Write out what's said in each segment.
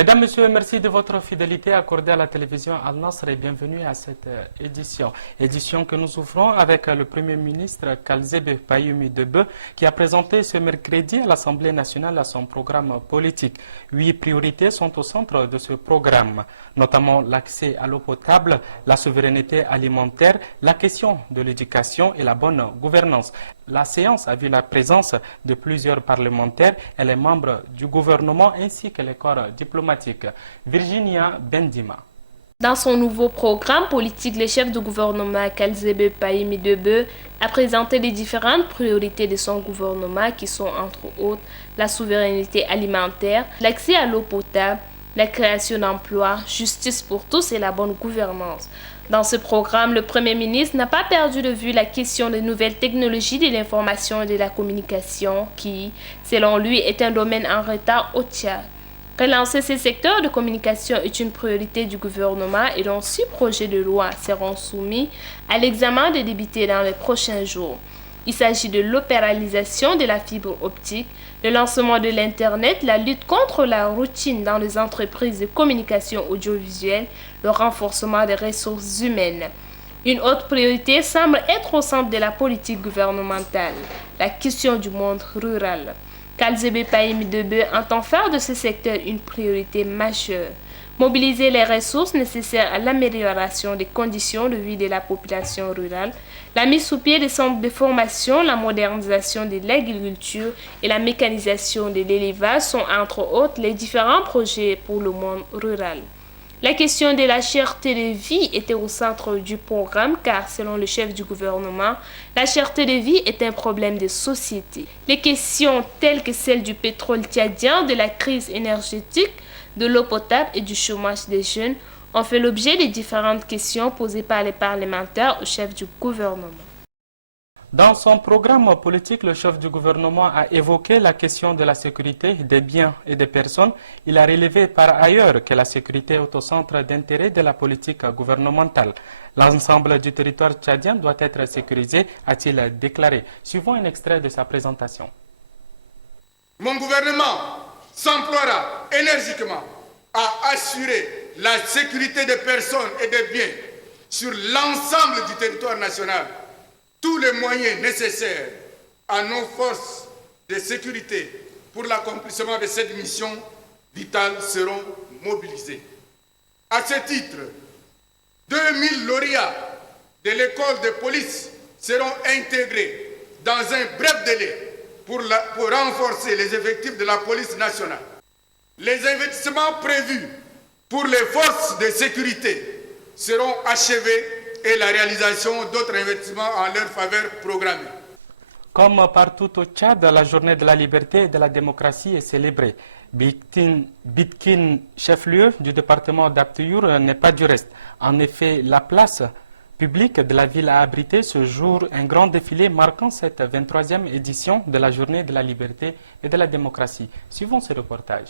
Mesdames, Messieurs, merci de votre fidélité accordée à la télévision Al-Nasr et bienvenue à cette édition. Édition que nous ouvrons avec le Premier ministre Kalzebe Payumi Debe qui a présenté ce mercredi à l'Assemblée nationale son programme politique. 8 priorités sont au centre de ce programme, notamment l'accès à l'eau potable, la souveraineté alimentaire, la question de l'éducation et la bonne gouvernance. La séance a vu la présence de plusieurs parlementaires et les membres du gouvernement ainsi que les corps diplomatiques. Virginia Bendima. Dans son nouveau programme politique, le chef du gouvernement Kalzebe Payumi Debe a présenté les différentes priorités de son gouvernement qui sont entre autres la souveraineté alimentaire, l'accès à l'eau potable, la création d'emplois, justice pour tous et la bonne gouvernance. Dans ce programme, le Premier ministre n'a pas perdu de vue la question des nouvelles technologies de l'information et de la communication qui, selon lui, est un domaine en retard au Tchad. Relancer ces secteurs de communication est une priorité du gouvernement et dont 6 projets de loi seront soumis à l'examen des députés dans les prochains jours. Il s'agit de l'opéralisation de la fibre optique, le lancement de l'Internet, la lutte contre la routine dans les entreprises de communication audiovisuelle, le renforcement des ressources humaines. Une autre priorité semble être au centre de la politique gouvernementale, la question du monde rural. Kalzebe Payumi Debe entend faire de ce secteur une priorité majeure. Mobiliser les ressources nécessaires à l'amélioration des conditions de vie de la population rurale, la mise sous pied des centres de formation, la modernisation de l'agriculture et la mécanisation de l'élevage sont entre autres les différents projets pour le monde rural. La question de la cherté de vie était au centre du programme car, selon le chef du gouvernement, la cherté de vie est un problème de société. Les questions telles que celle du pétrole tchadien, de la crise énergétique, de l'eau potable et du chômage des jeunes ont fait l'objet de différentes questions posées par les parlementaires au chef du gouvernement. Dans son programme politique, le chef du gouvernement a évoqué la question de la sécurité des biens et des personnes. Il a relevé par ailleurs que la sécurité est au centre d'intérêt de la politique gouvernementale. L'ensemble du territoire tchadien doit être sécurisé, a-t-il déclaré. Suivons un extrait de sa présentation. Mon gouvernement s'emploiera énergiquement à assurer la sécurité des personnes et des biens sur l'ensemble du territoire national. Tous les moyens nécessaires à nos forces de sécurité pour l'accomplissement de cette mission vitale seront mobilisés. À ce titre, 2000 lauréats de l'école de police seront intégrés dans un bref délai pour renforcer les effectifs de la police nationale. Les investissements prévus pour les forces de sécurité seront achevés et la réalisation d'autres investissements en leur faveur programmés. Comme partout au Tchad, la journée de la liberté et de la démocratie est célébrée. Bitkin, chef-lieu du département d'Aptouyour, n'est pas du reste. En effet, la place publique de la ville a abrité ce jour un grand défilé marquant cette 23e édition de la journée de la liberté et de la démocratie. Suivons ce reportage.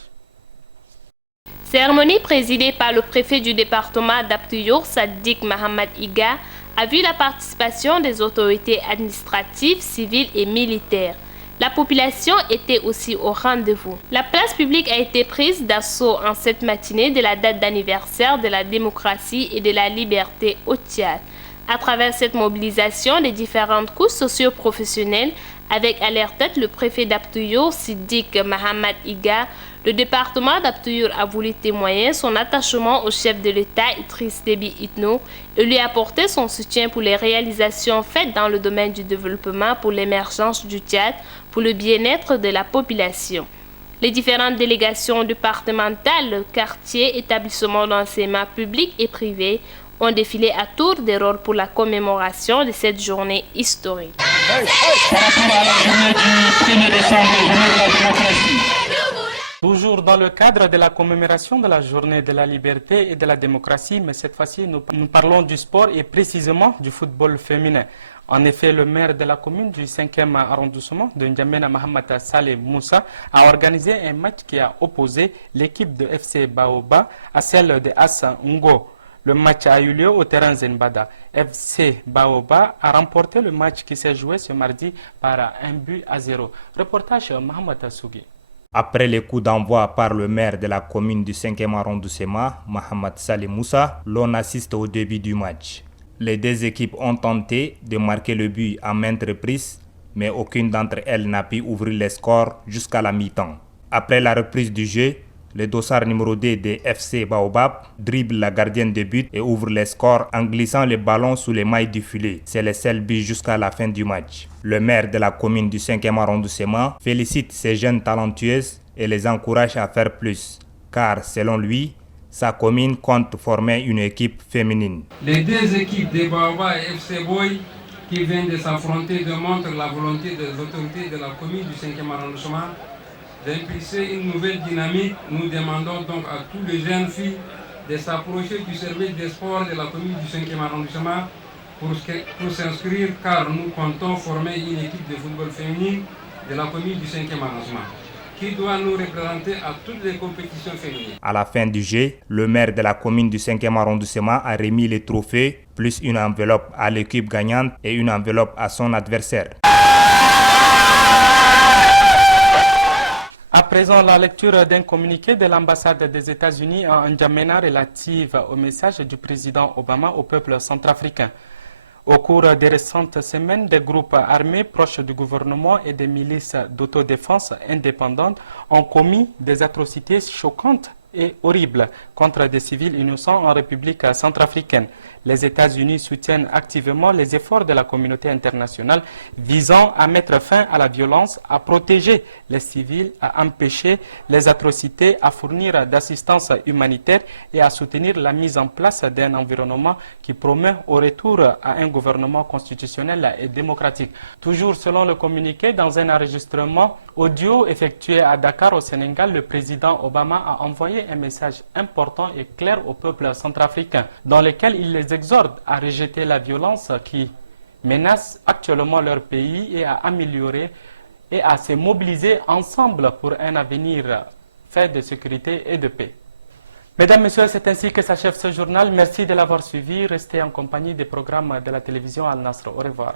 Cérémonie présidée par le préfet du département d'Aptouyour, Sadiq Mohamed Iga, a vu la participation des autorités administratives, civiles et militaires. La population était aussi au rendez-vous. La place publique a été prise d'assaut en cette matinée de la date d'anniversaire de la démocratie et de la liberté au Tchad. À travers cette mobilisation des différentes couches socio-professionnelles, avec à leur tête le préfet d'Aptouyour, Sadiq Mohamed Iga, le département d'Aptouyour a voulu témoigner son attachement au chef de l'État, Idriss Déby Itno, et lui apporter son soutien pour les réalisations faites dans le domaine du développement pour l'émergence du Tchad, pour le bien-être de la population. Les différentes délégations départementales, quartiers, établissements d'enseignement public et privé ont défilé à tour de rôle pour la commémoration de cette journée historique. Toujours dans le cadre de la commémoration de la journée de la liberté et de la démocratie, mais cette fois-ci nous parlons du sport et précisément du football féminin. En effet, le maire de la commune du 5e arrondissement de N'Djamena, Mohamed Saleh Moussa, a organisé un match qui a opposé l'équipe de FC Baoba à celle de Assa Ngo. Le match a eu lieu au terrain Zenbada. FC Baoba a remporté le match qui s'est joué ce mardi par 1-0. Reportage Mohamed Assougi. Après les coups d'envoi par le maire de la commune du 5e arrondissement, Mohamed Salim Moussa, l'on assiste au début du match. Les deux équipes ont tenté de marquer le but à maintes reprises, mais aucune d'entre elles n'a pu ouvrir les scores jusqu'à la mi-temps. Après la reprise du jeu, le dossard numéro 2 des FC Baobab dribble la gardienne de but et ouvre les scores en glissant le ballon sous les mailles du filet. C'est le seul but jusqu'à la fin du match. Le maire de la commune du 5e arrondissement félicite ces jeunes talentueuses et les encourage à faire plus, car selon lui, sa commune compte former une équipe féminine. Les deux équipes des Baobab et FC Boy qui viennent de s'affronter démontrent la volonté des autorités de la commune du 5e arrondissement d'impulser une nouvelle dynamique. Nous demandons donc à tous les jeunes filles de s'approcher du service des sports de la commune du 5e arrondissement pour s'inscrire, car nous comptons former une équipe de football féminine de la commune du 5e arrondissement qui doit nous représenter à toutes les compétitions féminines. À la fin du jeu, le maire de la commune du 5e arrondissement a remis les trophées, plus une enveloppe à l'équipe gagnante et une enveloppe à son adversaire. À présent, la lecture d'un communiqué de l'ambassade des États-Unis à N'Djamena relative au message du président Obama au peuple centrafricain. Au cours des récentes semaines, des groupes armés proches du gouvernement et des milices d'autodéfense indépendantes ont commis des atrocités choquantes et horribles contre des civils innocents en République centrafricaine. Les États-Unis soutiennent activement les efforts de la communauté internationale visant à mettre fin à la violence, à protéger les civils, à empêcher les atrocités, à fournir d'assistance humanitaire et à soutenir la mise en place d'un environnement qui promeut au retour à un gouvernement constitutionnel et démocratique. Toujours selon le communiqué, dans un enregistrement audio effectué à Dakar au Sénégal, le président Obama a envoyé un message important et clair au peuple centrafricain dans lequel il les exhorte à rejeter la violence qui menace actuellement leur pays et à améliorer et à se mobiliser ensemble pour un avenir fait de sécurité et de paix. Mesdames, Messieurs, c'est ainsi que s'achève ce journal. Merci de l'avoir suivi. Restez en compagnie des programmes de la télévision Al Nasr. Au revoir.